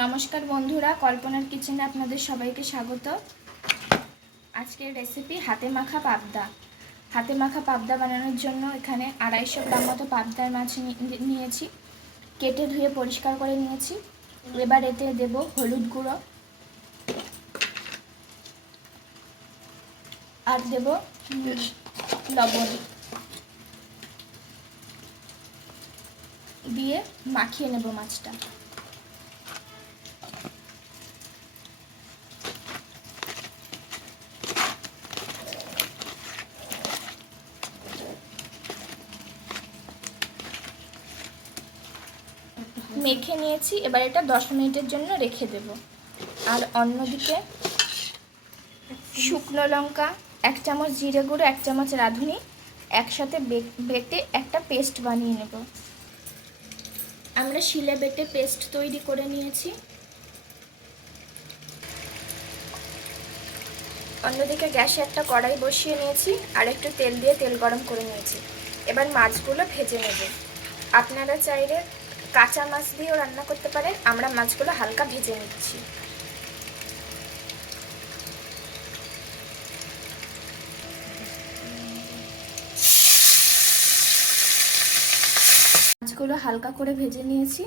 নমস্কার বন্ধুরা, কল্পনার কিচেনে আপনাদের সবাইকে স্বাগত। আজকের রেসিপি হাতে মাখা পাবদা। হাতে মাখা পাবদা বানানোর জন্য এখানে 250 গ্রাম মতো পাবদার মাছ নিয়েছি, কেটে ধুয়ে পরিষ্কার করে নিয়েছি। এবার এতে দেব হলুদ গুঁড়ো আর দেব লবণ, দিয়ে মাখিয়ে নেব মাছটা। মেখে নিয়েছি, এবার এটা 10 মিনিটের জন্য রেখে দেব। আর অন্যদিকে শুকনো লঙ্কা, 1 চামচ জিরে গুঁড়ো, 1 চামচ রাঁধুনি একসাথে বেটে একটা পেস্ট বানিয়ে নেব। আমরা শিলে বেটে পেস্ট তৈরি করে নিয়েছি। অন্যদিকে গ্যাসে একটা কড়াই বসিয়ে নিয়েছি আর একটু তেল দিয়ে তেল গরম করে নিয়েছি। এবার মাছগুলো ভেজে নেব। আপনারা চাইলে কাঁচা মাছ দিয়েও রান্না করতে পারেন। আমরা মাছগুলো হালকা ভেজে নিচ্ছি। মাছগুলো হালকা করে ভেজে নিয়েছি।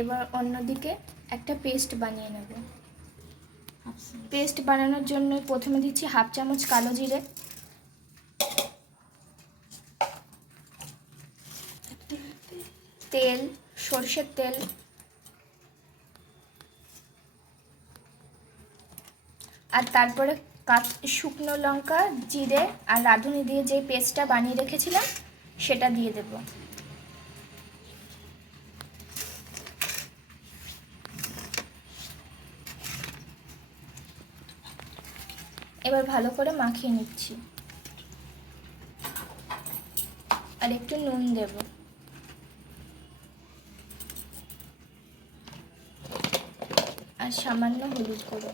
এবার অন্যদিকে একটা পেস্ট বানিয়ে নেব। পেস্ট বানানোর জন্য প্রথমে দিচ্ছি 1/2 চামচ কালো জিরে, তেল, সরষের তেল, আর তারপরে শুকনো লঙ্কা, জিরে আর রাঁধুনি দিয়ে যে পেস্টটা বানিয়ে রেখেছিলাম সেটা দিয়ে দেব। এবার ভালো করে মাখিয়ে নিচ্ছি আর একটু নুন দেব। আর সামান্য হলুদ গুঁড়ো।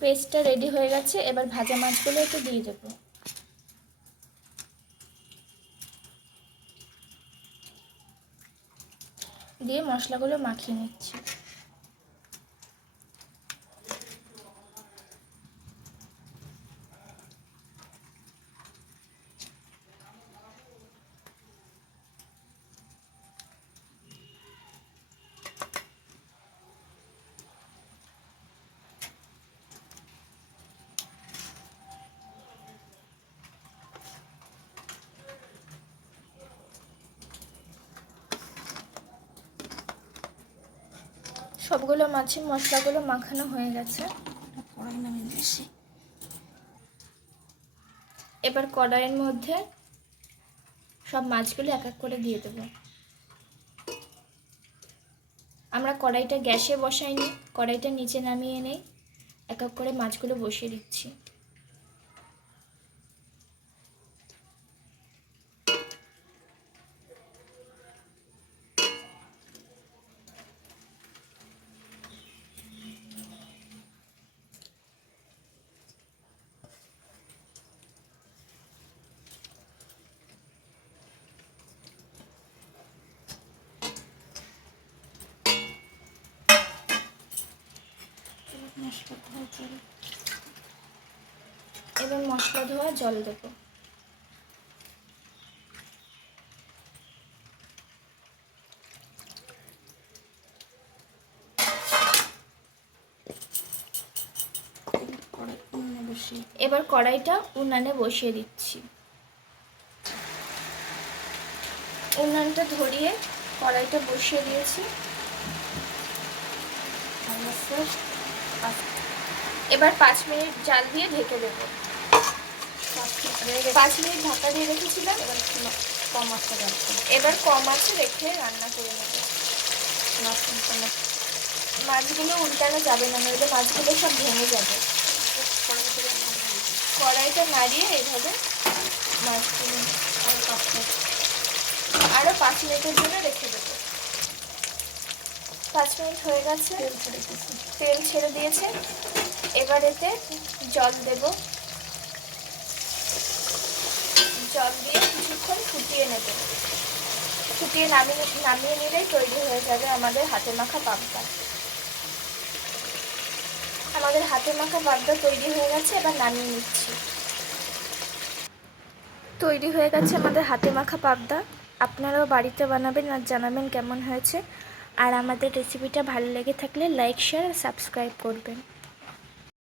পেস্টটা রেডি হয়ে গেছে। এবার ভাজা মাছগুলো একটু দিয়ে দেব। দিয়ে মশলাগুলো মাখিয়ে নিচ্ছি। সবগুলো মাছের মশলাগুলো মাখানো হয়ে গেছে। এবার কড়াইয়ের মধ্যে সব মাছগুলো এক এক করে দিয়ে দেব। আমরা কড়াইটা গ্যাসে বসাইনি, কড়াইটা নিচে নামিয়ে নেই, এক এক করে মাছগুলো বসিয়ে দিচ্ছি। এবার মশলা ধোয়া জল দেব। এবার কড়াইটা উনানে বসিয়ে দিচ্ছি। উনানটা ধরিয়ে কড়াইটা বসিয়ে দিয়েছি। এবার 5 মিনিট জাল দিয়ে ঢেকে দেবো। 5 মিনিট ঢাকা দিয়ে রেখেছিলাম। এবার কম আঁচে রেখে রান্না করে নেব। মাছগুলো উল্টানো যাবে না, নইলে মাছগুলো সব ভেঙে যাবে। কড়াইটা নাড়িয়ে এইভাবে মাছগুলো আরও 5 মিনিটের জন্য রেখে দেবো। 5 মিনিট হয়ে গেছে, তেল ছেড়ে দিয়েছে। এবার এতে জল দেব। জল দিয়ে কিছুক্ষণ ফুটিয়ে নেব। ফুটিয়ে নামিয়ে নিলেই তৈরি হয়ে যাবে আমাদের হাতে মাখা পাবদা। আমাদের হাতে মাখা পাবদা তৈরি হয়ে গেছে, এবার নামিয়ে নিচ্ছি। তৈরি হয়ে গেছে আমাদের হাতে মাখা পাবদা। আপনারাও বাড়িতে বানাবেন আর জানাবেন কেমন হয়েছে। আর আমাদের রেসিপিটা ভালো লেগে থাকলে লাইক, শেয়ার আর সাবস্ক্রাইব করবেন।